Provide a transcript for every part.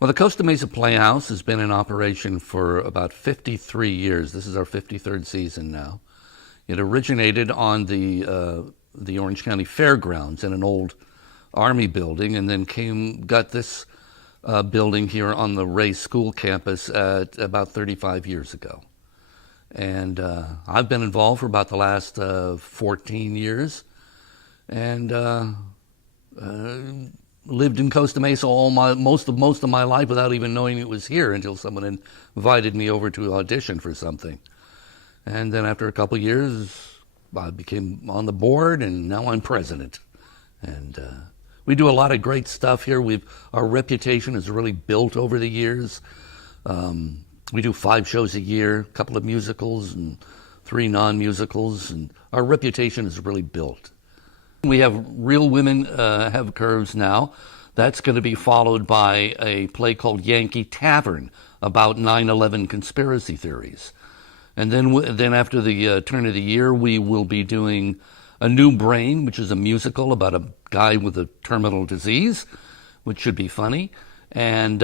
Well, the Costa Mesa Playhouse has been in operation for about 53 years. This is our 53rd season now. It originated on the Orange County Fairgrounds in an old Army building, and then got this building here on the Ray School campus at about 35 years ago. And I've been involved for about the last 14 years, and lived in Costa Mesa most of my life without even knowing it was here until someone invited me over to audition for something. And then after a couple of years, I became on the board, and now I'm president. And we do a lot of great stuff here. Our reputation is really built over the years. We do 5 shows a year, a couple of musicals and 3 non-musicals, and our reputation is really built. We have Real Women Have Curves now. That's going to be followed by a play called Yankee Tavern about 9/11 conspiracy theories. And then after the turn of the year, we will be doing A New Brain, which is a musical about a guy with a terminal disease, which should be funny. And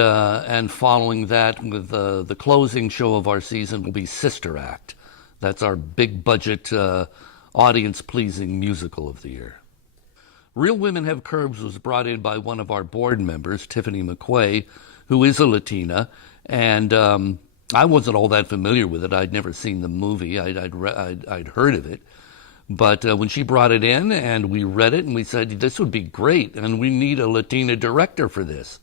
following that, with the closing show of our season will be Sister Act. That's our big budget, audience-pleasing musical of the year. Real Women Have Curves was brought in by one of our board members, Tiffany McQuay, who is a Latina, and I wasn't all that familiar with it. I'd never seen the movie. I'd heard of it. But when she brought it in and we read it, and we said, this would be great, and we need a Latina director for this.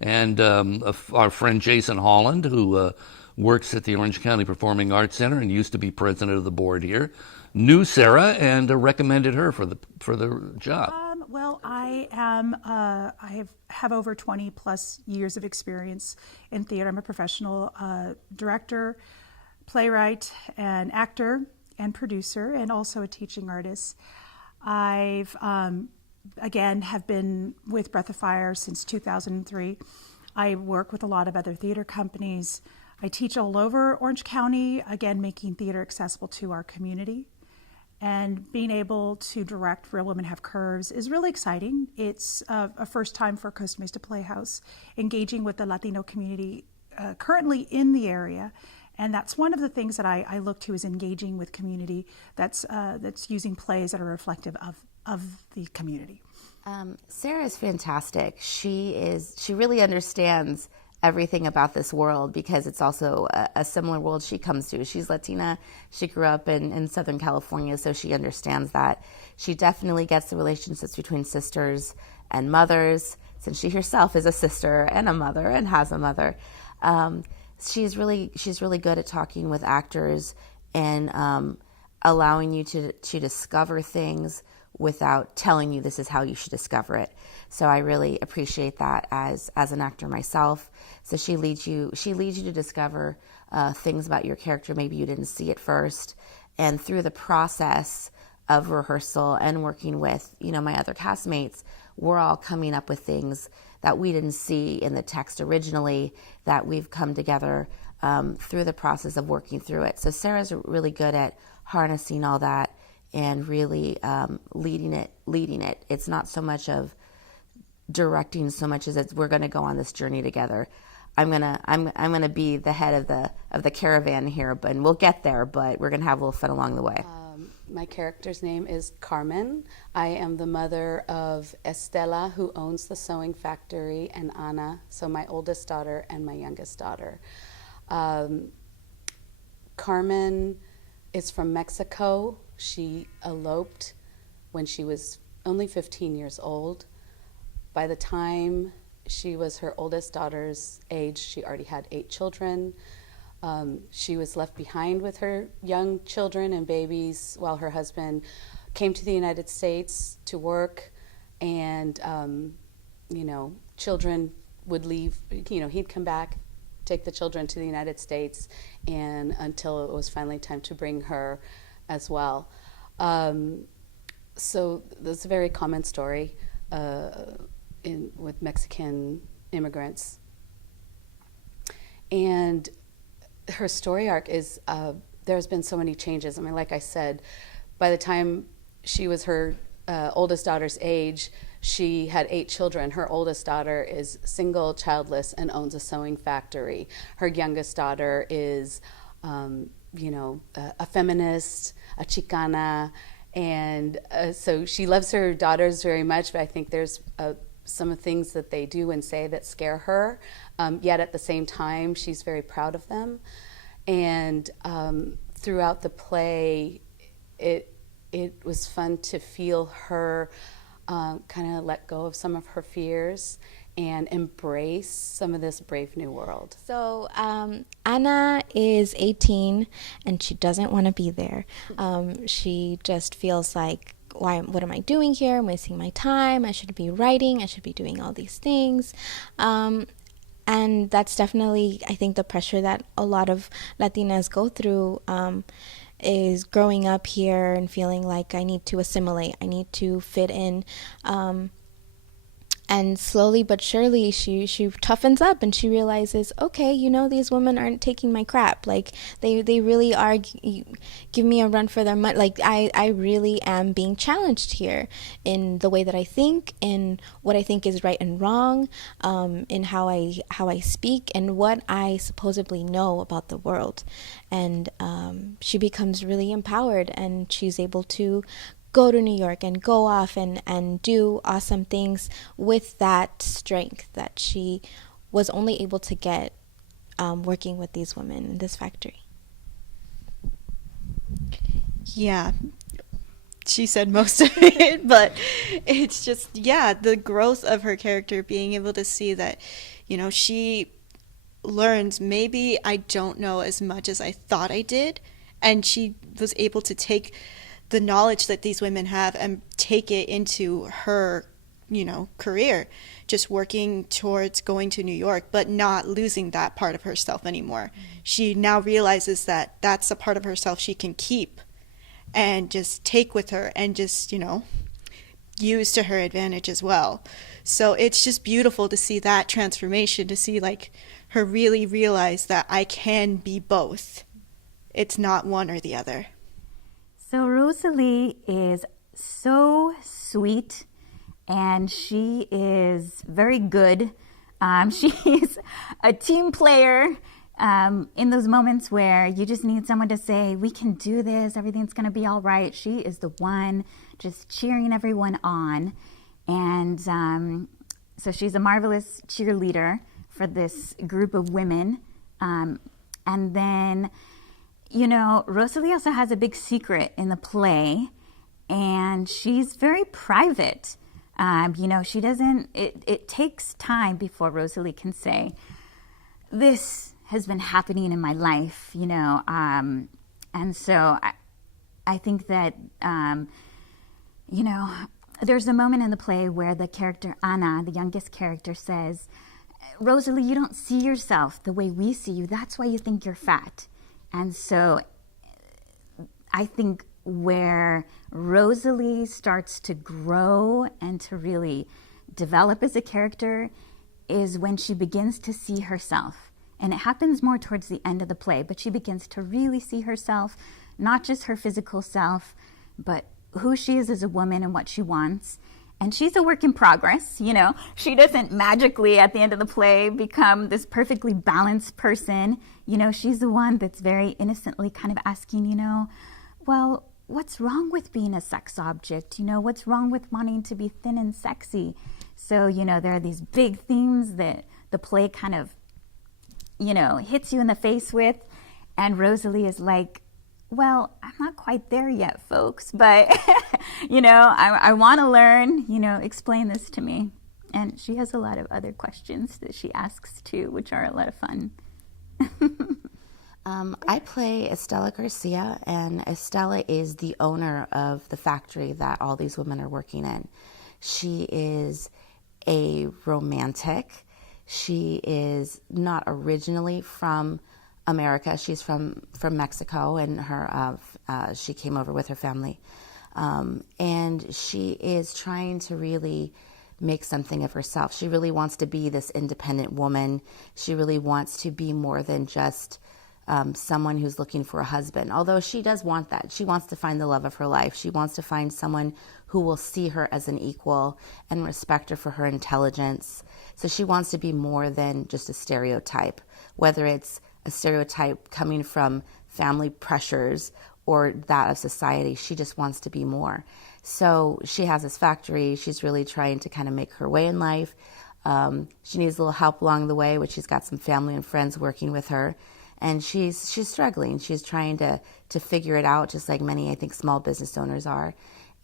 And our friend Jason Holland, who works at the Orange County Performing Arts Center and used to be president of the board here, knew Sarah and recommended her for the job. Well, I have over 20 plus years of experience in theater. I'm a professional director, playwright, and actor, and producer, and also a teaching artist. I've again have been with Breath of Fire since 2003. I work with a lot of other theater companies. I teach all over Orange County, again making theater accessible to our community. And being able to direct Real Women Have Curves is really exciting. It's a first time for Costa Mesa Playhouse, engaging with the Latino community currently in the area. And that's one of the things that I look to, is engaging with community that's using plays that are reflective of the community. Sarah is fantastic. She really understands everything about this world, because it's also a similar world she comes to. She's Latina. She grew up in Southern California, so she understands that. She definitely gets the relationships between sisters and mothers, since she herself is a sister and a mother and has a mother. She's really good at talking with actors and allowing you to discover things without telling you this is how you should discover it. So I really appreciate that as an actor myself. So she leads you to discover things about your character maybe you didn't see at first, and through the process of rehearsal and working with my other castmates, we're all coming up with things that we didn't see in the text originally, that we've come together through the process of working through it. So Sarah's really good at harnessing all that and really leading it. It's not so much of directing so much as we're going to go on this journey together. I'm gonna be the head of the caravan here, and we'll get there. But we're gonna have a little fun along the way. My character's name is Carmen. I am the mother of Estela, who owns the sewing factory, and Ana, so my oldest daughter and my youngest daughter. Carmen is from Mexico. She eloped when she was only 15 years old. By the time she was her oldest daughter's age, she already had 8 children. She was left behind with her young children and babies while her husband came to the United States to work, and children would leave. He'd come back, take the children to the United States, and until it was finally time to bring her as well. So that's a very common story with Mexican immigrants. And her story arc is, there's been so many changes. I mean, like I said, by the time she was her oldest daughter's age, she had 8 children. Her oldest daughter is single, childless, and owns a sewing factory. Her youngest daughter is, a feminist, a Chicana, and so she loves her daughters very much, but I think there's some things that they do and say that scare her, yet at the same time, she's very proud of them. And throughout the play, it was fun to feel her kind of let go of some of her fears and embrace some of this brave new world. So Anna is 18 and she doesn't want to be there. She just feels like, what am I doing here? I'm wasting my time. I should be writing. I should be doing all these things. And that's definitely, I think, the pressure that a lot of Latinas go through, is growing up here and feeling like I need to assimilate, I need to fit in. And slowly but surely she toughens up and she realizes, okay, these women aren't taking my crap. Like they really are give me a run for their money. Like I really am being challenged here in the way that I think, in what I think is right and wrong, in how I speak and what I supposedly know about the world. And she becomes really empowered and she's able to go to New York and go off and do awesome things with that strength that she was only able to get working with these women in this factory. Yeah, she said most of it, but it's just, the growth of her character, being able to see that, she learns, maybe I don't know as much as I thought I did, and she was able to take the knowledge that these women have and take it into her, career, just working towards going to New York, but not losing that part of herself anymore. She now realizes that that's a part of herself she can keep and just take with her and just, use to her advantage as well. So it's just beautiful to see that transformation, to see like her really realize that I can be both. It's not one or the other. So Rosalie is so sweet and she is very good. She's a team player in those moments where you just need someone to say, we can do this, everything's going to be all right. She is the one just cheering everyone on. And so she's a marvelous cheerleader for this group of women. And then Rosalie also has a big secret in the play, and she's very private. She doesn't, it takes time before Rosalie can say, this has been happening in my life, and so I think that, there's a moment in the play where the character Anna, the youngest character, says, Rosalie, you don't see yourself the way we see you. That's why you think you're fat. And so I think where Rosalie starts to grow and to really develop as a character is when she begins to see herself. And it happens more towards the end of the play, but she begins to really see herself, not just her physical self, but who she is as a woman and what she wants. And she's a work in progress, She doesn't magically, at the end of the play, become this perfectly balanced person. She's the one that's very innocently kind of asking, well, what's wrong with being a sex object? What's wrong with wanting to be thin and sexy? So, there are these big themes that the play kind of, hits you in the face with. And Rosalie is like, well, I'm not quite there yet, folks, but, I want to learn, explain this to me. And she has a lot of other questions that she asks too, which are a lot of fun. I play Estela Garcia, and Estela is the owner of the factory that all these women are working in. She is a romantic. She is not originally from America. She's from Mexico, and she came over with her family. And she is trying to really make something of herself. She really wants to be this independent woman. She really wants to be more than just someone who's looking for a husband. Although she does want that. She wants to find the love of her life. She wants to find someone who will see her as an equal and respect her for her intelligence. So she wants to be more than just a stereotype, whether it's a stereotype coming from family pressures or that of society. She just wants to be more. So she has this factory. She's really trying to kind of make her way in life. She needs a little help along the way, which she's got some family and friends working with her. And she's struggling. She's trying to figure it out, just like many, I think, small business owners are.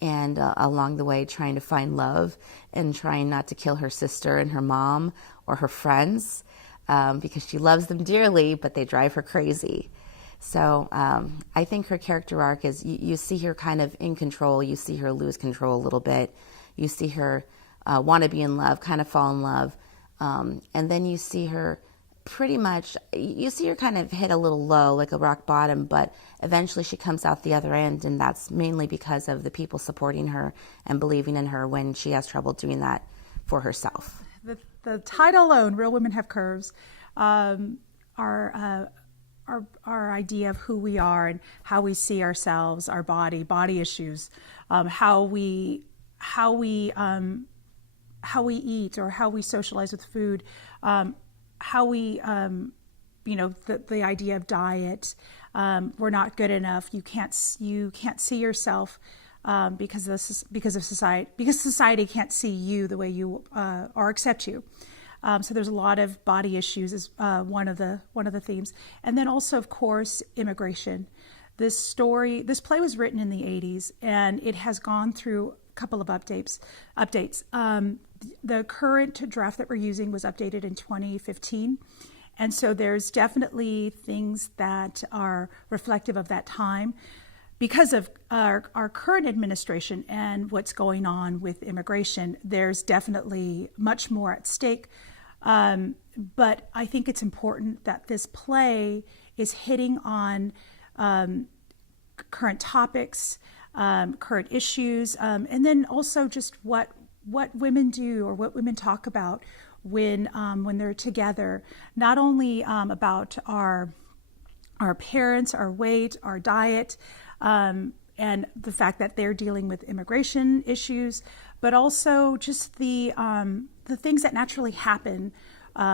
And along the way, trying to find love and trying not to kill her sister and her mom or her friends because she loves them dearly, but they drive her crazy. So I think her character arc is you see her kind of in control. You see her lose control a little bit. You see her want to be in love, kind of fall in love. And then you see her you see her kind of hit a little low, like a rock bottom, but eventually she comes out the other end, and that's mainly because of the people supporting her and believing in her when she has trouble doing that for herself. The title alone, Real Women Have Curves, our idea of who we are and how we see ourselves, our body issues, how we eat or how we socialize with food, how we, the idea of diet, we're not good enough. You can't see yourself because of society, because society can't see you the way you or accept you. So there's a lot of body issues as one of the themes, and then also, of course, immigration. This play was written in the 80s, and it has gone through a couple of updates. The current draft that we're using was updated in 2015. And so there's definitely things that are reflective of that time because of our current administration and what's going on with immigration. There's definitely much more at stake. But I think it's important that this play is hitting on current topics, current issues, and then also just what women do or what women talk about when they're together. Not only about our parents, our weight, our diet, and the fact that they're dealing with immigration issues, but also just the things that naturally happen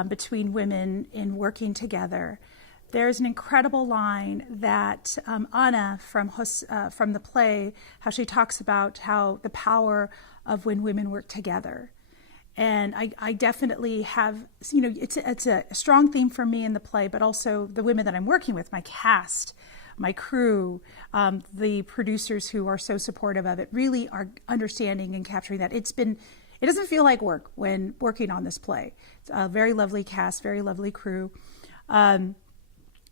between women in working together. There's an incredible line that Anna from the play, how she talks about how the power of when women work together. And I definitely have, it's a strong theme for me in the play, but also the women that I'm working with, my cast, my crew, the producers who are so supportive of it, really are understanding and capturing that. It doesn't feel like work when working on this play. It's a very lovely cast, very lovely crew.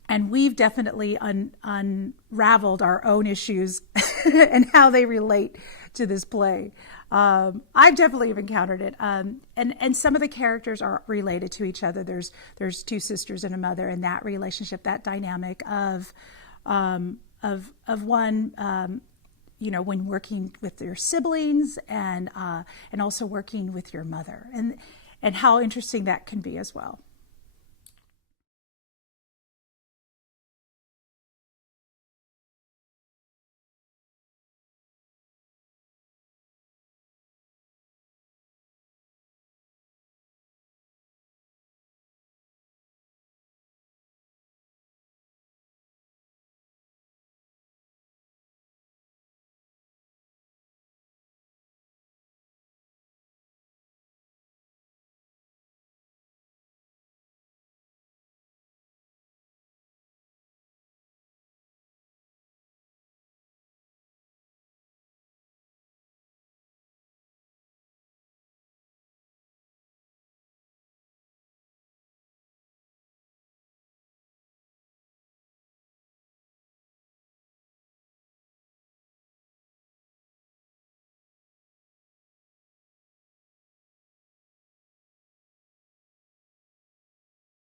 And we've definitely unraveled our own issues and how they relate to this play. I've definitely encountered it. And some of the characters are related to each other. There's two sisters and a mother, and that relationship, that dynamic of one, when working with your siblings and also working with your mother, and how interesting that can be as well.